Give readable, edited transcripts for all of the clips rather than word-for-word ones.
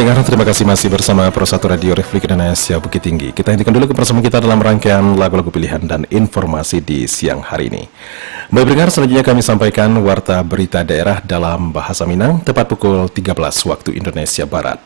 pendengar, terima kasih masih bersama Pro 1 Radio Republik Indonesia Bukit Tinggi. Kita hentikan dulu kebersamaan kita dalam rangkaian lagu-lagu pilihan dan informasi di siang hari ini. Baik pendengar, selanjutnya kami sampaikan warta berita daerah dalam bahasa Minang tepat pukul 13 waktu Indonesia Barat.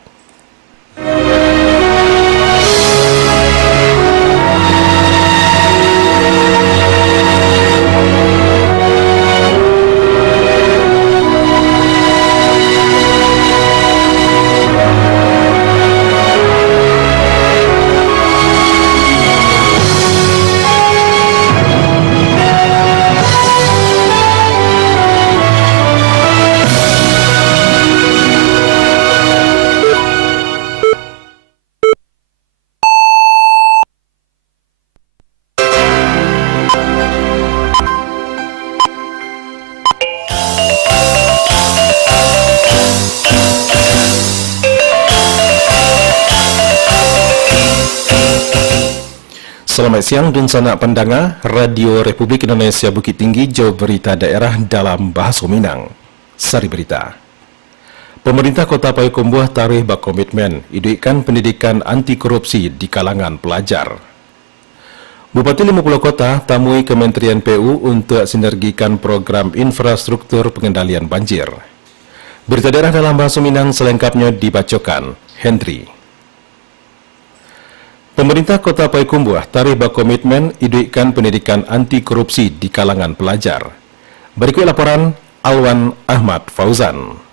Selamat siang dan sanak pendengar Radio Republik Indonesia Bukit Tinggi, jauh berita daerah dalam bahasa Minang. Sari berita. Pemerintah Kota Payakumbuh tarikh berkomitmen idikkan pendidikan anti korupsi di kalangan pelajar. Bupati 50 Kota tamui Kementerian PU untuk sinergikan program infrastruktur pengendalian banjir. Berita daerah dalam bahasa Minang selengkapnya dibacakan Henry. Pemerintah Kota Payakumbuh tarikh berkomitmen idikkan pendidikan anti korupsi di kalangan pelajar. Berikut laporan Alwan Ahmad Fauzan.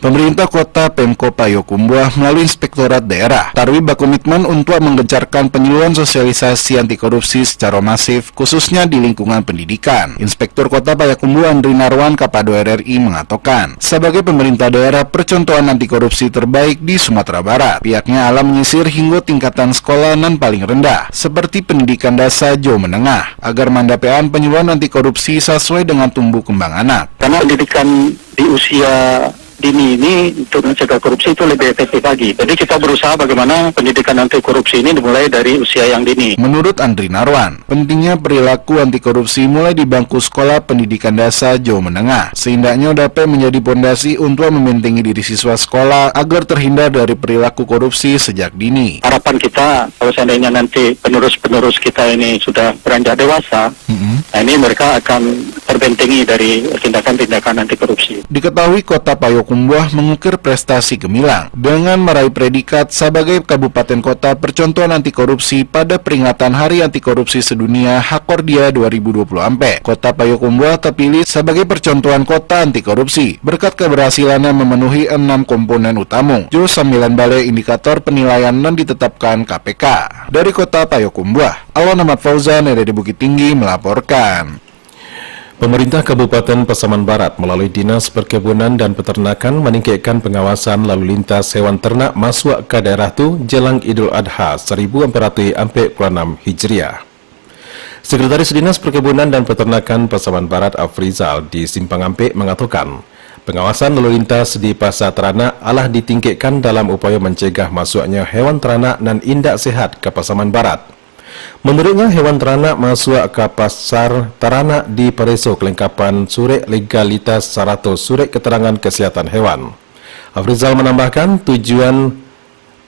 Pemerintah Kota Pemko Payakumbuh melalui Inspektorat Daerah tarwi berkomitmen untuk menggencarkan penyuluhan sosialisasi anti korupsi secara masif, khususnya di lingkungan pendidikan. Inspektur Kota Payakumbuh Andri Narwan Kapado RRI mengatakan, sebagai pemerintah daerah percontohan anti korupsi terbaik di Sumatera Barat, pihaknya alam menyisir hingga tingkatan sekolah nan paling rendah, seperti pendidikan dasar jauh menengah, agar mandapean penyuluhan anti korupsi sesuai dengan tumbuh kembang anak. Karena pendidikan di usia dini ini untuk mencegah korupsi itu lebih efektif lagi. Jadi kita berusaha bagaimana pendidikan anti korupsi ini dimulai dari usia yang dini. Menurut Andri Narwan, pentingnya perilaku anti korupsi mulai di bangku sekolah pendidikan dasar jauh menengah, sehingga dapat menjadi pondasi untuk membentengi diri siswa sekolah agar terhindar dari perilaku korupsi sejak dini. Harapan kita kalau seandainya nanti penerus-penerus kita ini sudah beranjak dewasa, nah ini mereka akan terbentengi dari tindakan-tindakan anti korupsi. Diketahui Kota Payakumbuh mengukir prestasi gemilang dengan meraih predikat sebagai kabupaten kota percontohan anti korupsi pada peringatan Hari Anti Korupsi Sedunia Hakordia 2020 ampe. Kota Payakumbuh terpilih sebagai percontohan kota anti korupsi berkat keberhasilannya memenuhi 6 komponen utama. Jo 9 balai indikator penilaian yang ditetapkan KPK. Dari Kota Payakumbuh, Alwan Ahmad Fauzan dari Bukit Tinggi melaporkan. Pemerintah Kabupaten Pasaman Barat melalui Dinas Perkebunan dan Peternakan meningkatkan pengawasan lalu lintas hewan ternak masuk ke daerah itu jelang Idul Adha 1446 Hijriah. Sekretaris Dinas Perkebunan dan Peternakan Pasaman Barat Afrizal di Simpang Ampek mengatakan, pengawasan lalu lintas di pasar teranak alah ditingkatkan dalam upaya mencegah masuknya hewan teranak dan indak sehat ke Pasaman Barat. Menurutnya, hewan teranak masuk ke pasar teranak di Pereso kelengkapan surat legalitas serta surat keterangan kesihatan hewan. Afrizal menambahkan tujuan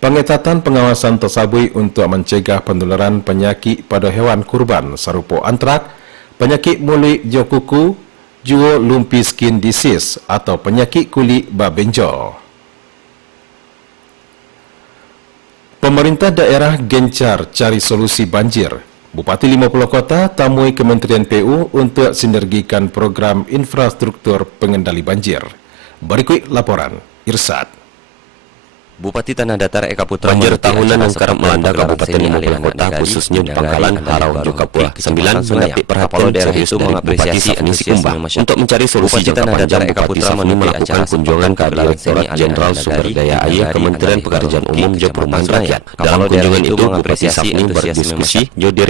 pengetatan pengawasan tersebut untuk mencegah penularan penyakit pada hewan kurban serupa antrak, penyakit mulut jauh kuku, juga lumpy skin disease atau penyakit kulit babenjol. Pemerintah daerah gencar cari solusi banjir. Bupati 50 Kota tamui Kementerian PU untuk sinergikan program infrastruktur pengendali banjir. Berikut laporan Irsad. Bupati Tanah Datar Eka Putra banjir tahunan yang kerap melanda Kabupaten 50 Kota khususnya di Pangkalan, Harau, juga Pua. 9 mendapat perhatian daerah itu mengapresiasi Anisi Kumbah untuk mencari solusi jangka panjang. Bupati Samani melakukan kunjungan ke Direktorat Jenderal Sumber Daya Air Kementerian Pekerjaan Umum dan Perumahan Rakyat. Dalam kunjungan itu Bupati Samani berdiskusi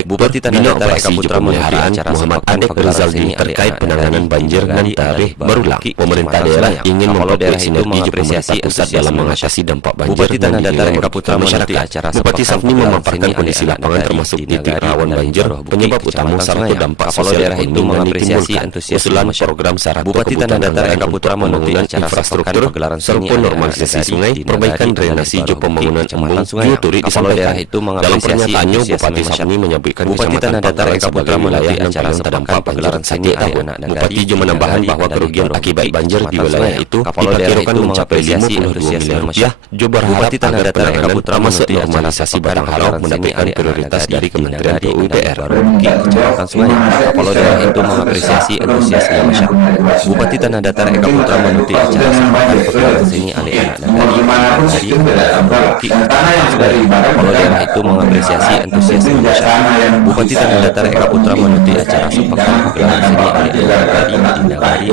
Bupati Tanah Datar Eka Putra Pemeliharaan Muhammad Adek Rizaldi terkait penanganan banjir dan tarikh berulang. Pemerintah daerah ingin memperoleh sinergi Pemerintah pusat dalam mengatasi dampak banjir. Bupati Tanah Datar Eka Putra menyertai acara Bupati Safni memaparkan kondisi lapangan termasuk titik rawan banjir, penyebab utama salah satu dampak sosial daerah itu mengapresiasi antusias program syarat Bupati Tanah Datar Eka Putra menuntut infrastruktur, serta normalisasi sungai, perbaikan drainasi, pembangunan embung, geoturi disampaikan. Dalam pernyataannya, Bupati Safni menyampaikan Bupati Tanah Datar Eka Putra menuntut acara terdampak pagelaran seni anak Bupati juga menambahkan bahwa kerugian akibat banjir di wilayah itu diperkirakan mencapai 52 miliar rupiah. Bupati Tanah Datar Eka Putra masuk normalisasi barang halal mendapatkan prioritas dari Kementerian PUPR. Kecamatan Sungai, Kapolda daerah itu mengapresiasi antusiasme masyarakat. Bupati Tanah Datar Eka Putra menuntut acara sempatan pagelaran seni anak Nagari Kecamatan Sungai. Kapolda daerah itu mengapresiasi antusiasme masyarakat. Bupati Tanah Datar Eka Putra menuntut acara sempatan pagelaran seni anak Nagari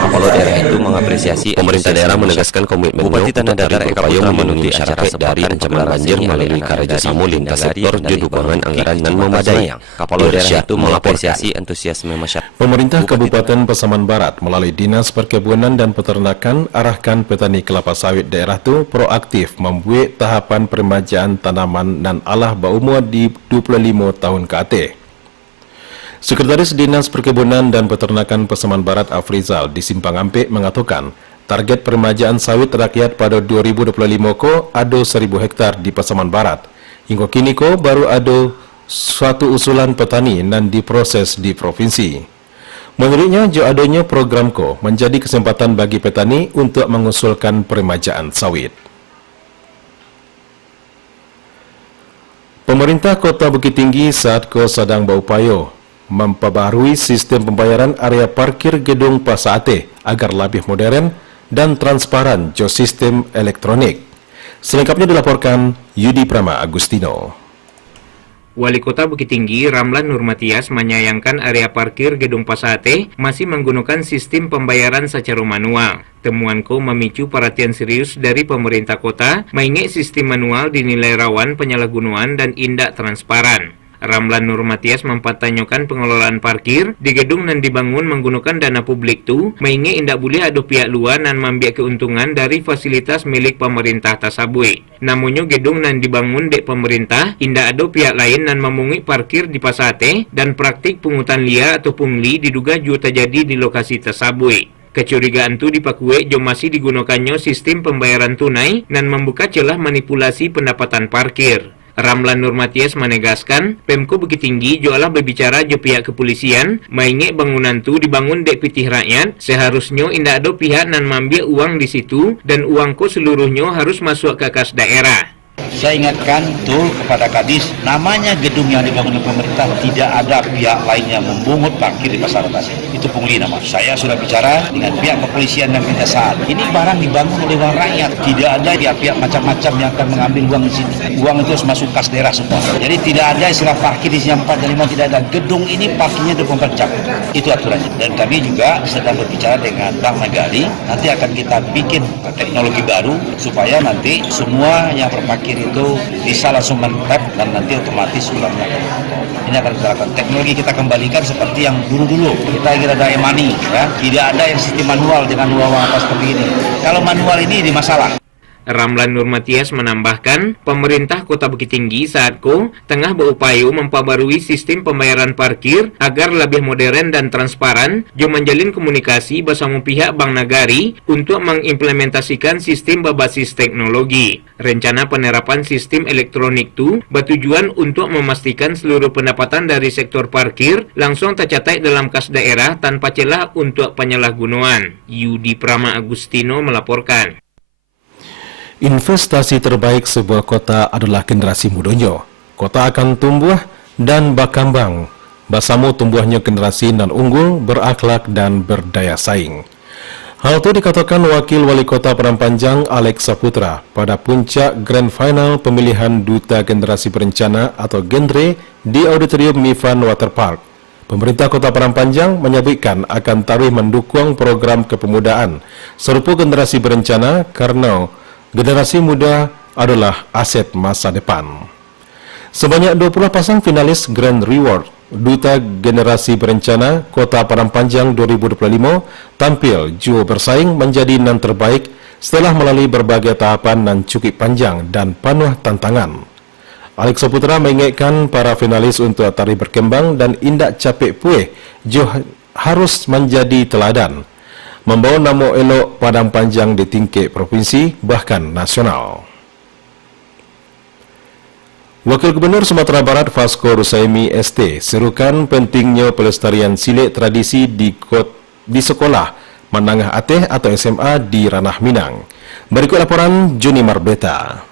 Kapolda daerah itu mengapresiasi pemerintah daerah menegaskan komitmen Bupati Tanah Datar Eka Putra menuntut acara dari ancaman banjir melalui kerjasama lintas sektor di dukungan anggaran dan memadai. Kapolda daerah itu mengapresiasi antusiasme masyarakat. Pemerintah Kabupaten Pasaman Barat melalui Dinas Perkebunan dan Peternakan arahkan petani kelapa sawit daerah itu proaktif membuat tahapan peremajaan tanaman dan alah berumur di 25 tahun ke atas. Sekretaris Dinas Perkebunan dan Peternakan Pasaman Barat Afrizal di Simpang Ampek mengatakan target peremajaan sawit rakyat pada 2025 ko ada 1.000 hektar di Pasaman Barat. Hingga kini ko baru ada suatu usulan petani dan diproses di provinsi. Menurutnya, jo adanya program ko menjadi kesempatan bagi petani untuk mengusulkan peremajaan sawit. Pemerintah Kota Bukit Tinggi saat ko sedang berupaya memperbaharui sistem pembayaran area parkir gedung Pasate agar lebih modern dan transparan jo sistem elektronik. Selengkapnya dilaporkan Yudi Prama Agustino. Wali Kota Bukit Tinggi, Ramlan Nurmatias, menyayangkan area parkir Gedung Pasate masih menggunakan sistem pembayaran secara manual. Temuanku memicu perhatian serius dari pemerintah kota, mengingat sistem manual dinilai rawan penyalahgunaan dan indak transparan. Ramlan Nurmatias mempertanyakan pengelolaan parkir di gedung yang dibangun menggunakan dana publik itu, mengingat indak boleh ada pihak luar dan mengambil keuntungan dari fasilitas milik pemerintah tersebut. Namunnya gedung yang dibangun di pemerintah, indak ada pihak lain yang memungut parkir di Pasate dan praktik pungutan liar atau pungli diduga juga terjadi di lokasi tersebut. Kecurigaan itu dipakui jom masih digunakannya sistem pembayaran tunai dan membuka celah manipulasi pendapatan parkir. Ramlan Nurmatias menegaskan, Pemko Bukit Tinggi jualah berbicara jo pihak kepolisian, mengingat bangunan itu dibangun dek pitih rakyat, seharusnya indak ada pihak nan mengambil uang di situ dan uangku seluruhnya harus masuk ke kas daerah. Saya ingatkan betul kepada Kadis, namanya gedung yang dibangun oleh pemerintah tidak ada pihak lain yang memungut parkir di pasar atas. Itu pungli nama. Saya sudah bicara dengan pihak kepolisian dan kejaksaan. Ini barang dibangun oleh orang rakyat, tidak ada pihak macam-macam yang akan mengambil uang di sini. Uang itu harus masuk kas daerah semua. Jadi tidak ada istilah parkir di sini 4 dan 5, tidak ada. Gedung ini parkirnya 24 jam. Itu aturannya. Dan kami juga sedang berbicara dengan Bank Nagari, nanti akan kita bikin teknologi baru supaya nanti semua yang berparkir itu bisa langsung men-tap dan nanti otomatis uangnya akan potong. Ini akan kita lakukan. Teknologi kita kembalikan seperti yang dulu-dulu. Kita ingin ada e-money, ya. Tidak ada yang sistem manual dengan uang apa seperti ini. Kalau manual ini masalah. Ramlan Nurmatias menambahkan, pemerintah Kota Bukit Tinggi saat ko tengah berupaya memperbarui sistem pembayaran parkir agar lebih modern dan transparan, juga menjalin komunikasi bersama pihak Bank Nagari untuk mengimplementasikan sistem berbasis teknologi. Rencana penerapan sistem elektronik itu bertujuan untuk memastikan seluruh pendapatan dari sektor parkir langsung tercatat dalam kas daerah tanpa celah untuk penyalahgunaan. Yudi Prama Agustino melaporkan. Investasi terbaik sebuah kota adalah generasi mudanya. Kota akan tumbuh dan berkembang bersama tumbuhnya generasi nan unggul, berakhlak dan berdaya saing. Hal itu dikatakan Wakil Wali Kota Padang Panjang Alex Saputra pada puncak Grand Final pemilihan Duta Generasi Berencana atau Genre di Auditorium Mifan Waterpark. Pemerintah Kota Padang Panjang menyebutkan akan tarikh mendukung program kepemudaan serupa generasi berencana karena generasi muda adalah aset masa depan. Sebanyak 20 pasang finalis Grand Reward Duta Generasi Berencana Kota Padang Panjang 2025 tampil juga bersaing menjadi 6 terbaik setelah melalui berbagai tahapan dan cukup panjang dan penuh tantangan. Alex Saputra mengingatkan para finalis untuk tari berkembang dan indak capek puih harus menjadi teladan, membawa nama elok Padang Panjang di tingkat provinsi bahkan nasional. Wakil Gubernur Sumatera Barat Vasco Rusaimi ST serukan pentingnya pelestarian silik tradisi di sekolah menengah atas atau SMA di Ranah Minang. Berikut laporan Juni Marbeta.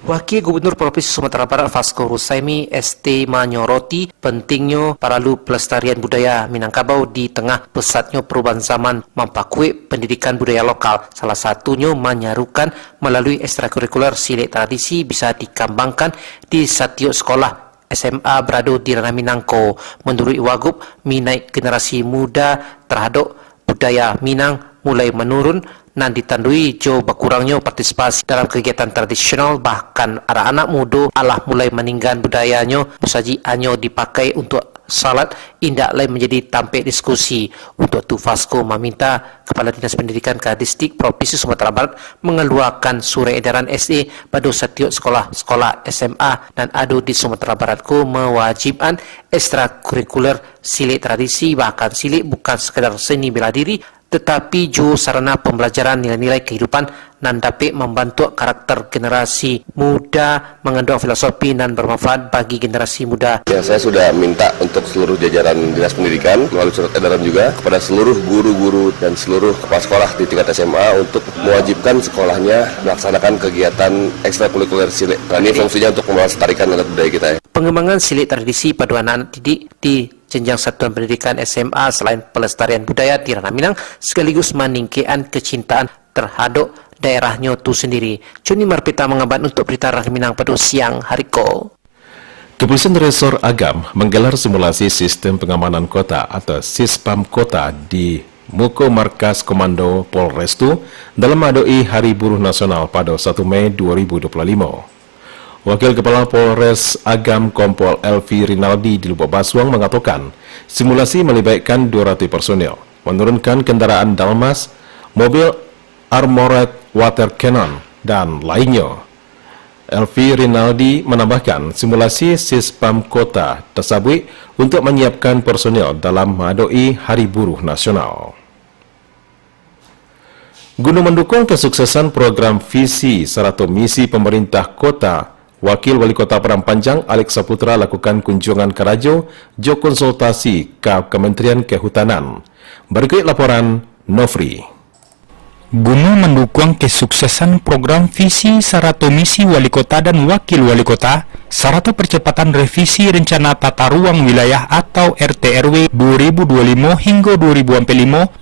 Wakil Gubernur Provinsi Sumatera Barat Vasco Rusaimi ST menyoroti pentingnya perlu pelestarian budaya Minangkabau di tengah pesatnya perubahan zaman mempakui pendidikan budaya lokal. Salah satunya menyerukan melalui ekstrakurikuler silik tradisi bisa dikembangkan di setiap sekolah SMA berada di Ranah Minangko. Menurut Wagub, minat generasi muda terhadap budaya Minang mulai menurun dan ditandui jauh berkurangnya partisipasi dalam kegiatan tradisional, bahkan anak-anak muda alah mulai meninggalkan budayanya bersaji hanya dipakai untuk salat, indak lain menjadi tampik diskusi. Untuk itu Vasco meminta Kepala Dinas Pendidikan Kadistik Provinsi Sumatera Barat mengeluarkan surat edaran SE pada setiap sekolah-sekolah SMA dan adu di Sumatera Barat mewajibkan ekstrakurikuler silik tradisi, bahkan silik bukan sekadar seni bela diri tetapi juga sarana pembelajaran nilai-nilai kehidupan dan dapat membantu karakter generasi muda mengandung filosofi dan bermanfaat bagi generasi muda. Ya, saya sudah minta untuk seluruh jajaran Dinas Pendidikan melalui surat edaran juga kepada seluruh guru-guru dan seluruh kepala sekolah di tingkat SMA untuk mewajibkan sekolahnya melaksanakan kegiatan ekstrakurikuler silik. Ini fungsinya untuk melestarikan adat budaya kita. Pengembangan silik tradisi pada anak-anak didik di jenjang satuan pendidikan SMA selain pelestarian budaya di Ranah Minang sekaligus meningkatkan kecintaan terhadap daerahnya itu sendiri. Juni Marpita mengabar untuk berita Ranah Minang pada siang hari ko. Kepolisian Resor Agam menggelar simulasi sistem pengamanan kota atau Sispam Kota di Muko Markas Komando Polrestu dalam madoi Hari Buruh Nasional pada 1 Mei 2025. Wakil Kepala Polres Agam Kompol Elvi Rinaldi di Lubuk Basuang mengatakan simulasi melibatkan 200 personil, menurunkan kendaraan Dalmas, mobil armored water cannon, dan lainnya. Elvi Rinaldi menambahkan simulasi Sispam Kota tersebut untuk menyiapkan personil dalam madoi Hari Buruh Nasional. Guna mendukung kesuksesan program visi serta misi pemerintah kota, Wakil Wali Kota Padang Panjang Alex Saputra lakukan kunjungan ke Rajo jo konsultasi ke Kementerian Kehutanan. Berikut laporan Nofri. Guna mendukung kesuksesan program visi serta misi Wali Kota dan Wakil Wali Kota, serta percepatan revisi Rencana Tata Ruang Wilayah atau RTRW 2025 hingga 2045,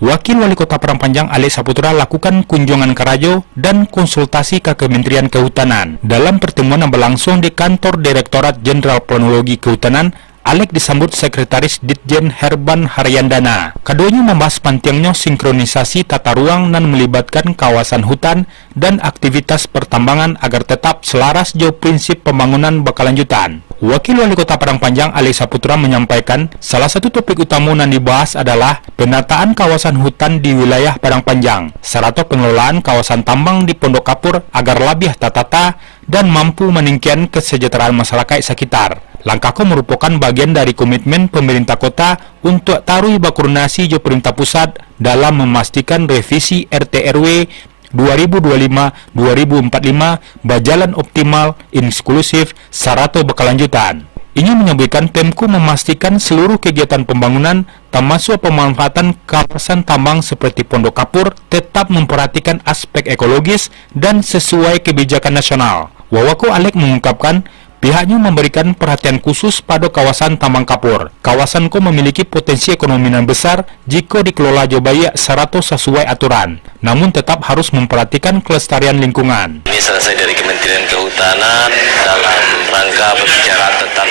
Wakil Wali Kota Padang Panjang Alex Saputra lakukan kunjungan ke Rajo dan konsultasi ke Kementerian Kehutanan. Dalam pertemuan yang berlangsung di kantor Direktorat Jenderal Planologi Kehutanan, Alex disambut Sekretaris Ditjen Herban Haryandana. Keduanya membahas pentingnya sinkronisasi tata ruang dan melibatkan kawasan hutan dan aktivitas pertambangan agar tetap selaras jauh prinsip pembangunan berkelanjutan. Wakil Wali Kota Padang Panjang Alex Saputra menyampaikan salah satu topik utama yang dibahas adalah penataan kawasan hutan di wilayah Padang Panjang, serta pengelolaan kawasan tambang di Pondok Kapur agar lebih tertata dan mampu meningkatkan kesejahteraan masyarakat sekitar. Langkahku merupakan bagian dari komitmen pemerintah kota untuk taruh berkoordinasi jo pemerintah pusat dalam memastikan revisi RTRW 2025-2045 berjalan optimal, inklusif, serta berkelanjutan. Ini menyebutkan Pemko memastikan seluruh kegiatan pembangunan termasuk pemanfaatan kawasan tambang seperti Pondok Kapur tetap memperhatikan aspek ekologis dan sesuai kebijakan nasional. Wawako Alex mengungkapkan pihaknya memberikan perhatian khusus pada kawasan tambang kapur. Kawasan ko memiliki potensi ekonomi yang besar jika dikelola jobaya serata sesuai aturan, namun tetap harus memperhatikan kelestarian lingkungan. Ini selesai dari Kementerian Kehutanan dalam rangka berbicara tentang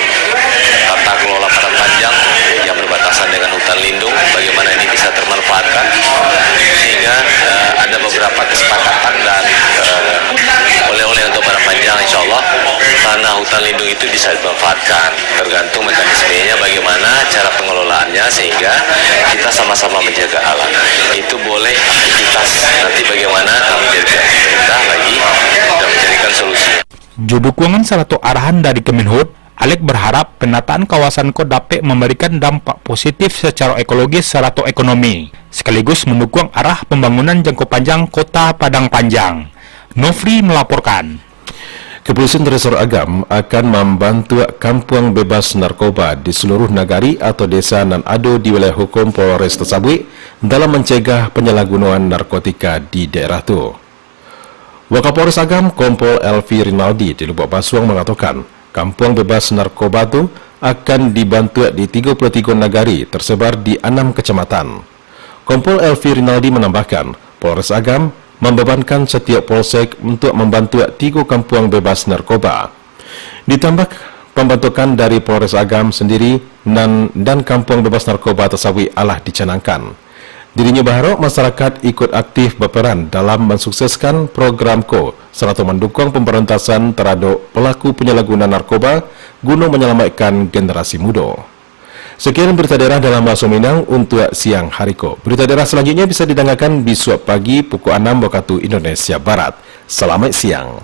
tata kelola Padang Panjang yang berbatasan dengan hutan lindung, bagaimana ini bisa termanfaatkan, sehingga ada beberapa kesepakatan dan oleh-oleh untuk Padang Panjang, insya Allah tanah hutan lindung itu bisa dimanfaatkan, tergantung mekanismenya bagaimana cara pengelolaannya sehingga kita sama-sama menjaga alam. Itu boleh aktivitas, nanti bagaimana kami dari pemerintah lagi sudah mencarikan solusi. Juru dukungan salah satu arahan dari Kemenhub, Alek berharap penataan kawasan ko dapat memberikan dampak positif secara ekologis serta ekonomi, sekaligus mendukung arah pembangunan jangka panjang kota Padang Panjang. Nofri melaporkan. Kepolisian Resor Agam akan membantu kampung bebas narkoba di seluruh nagari atau desa nan ada di wilayah hukum Polres tersebut dalam mencegah penyalahgunaan narkotika di daerah itu. Wakapolres Agam Kompol Elvi Rinaldi di Lubuk Basuang mengatakan, kampung bebas narkoba itu akan dibantu di 33 nagari tersebar di 6 kecamatan. Kompol Elvi Rinaldi menambahkan, Polres Agam membebankan setiap polsek untuk membantu 3 kampung bebas narkoba. Ditambah pembentukan dari Polres Agam sendiri dan kampung bebas narkoba tersebut alah dicanangkan. Dirinya berharap masyarakat ikut aktif berperan dalam mensukseskan program ko serta mendukung pemberantasan terhadap pelaku penyalahgunaan narkoba guna menyelamatkan generasi muda. Sekian berita daerah dalam bahasa Minang untuk siang hari ko. Berita daerah selanjutnya bisa didengarkan besok pagi pukul 6 waktu Indonesia Barat. Selamat siang.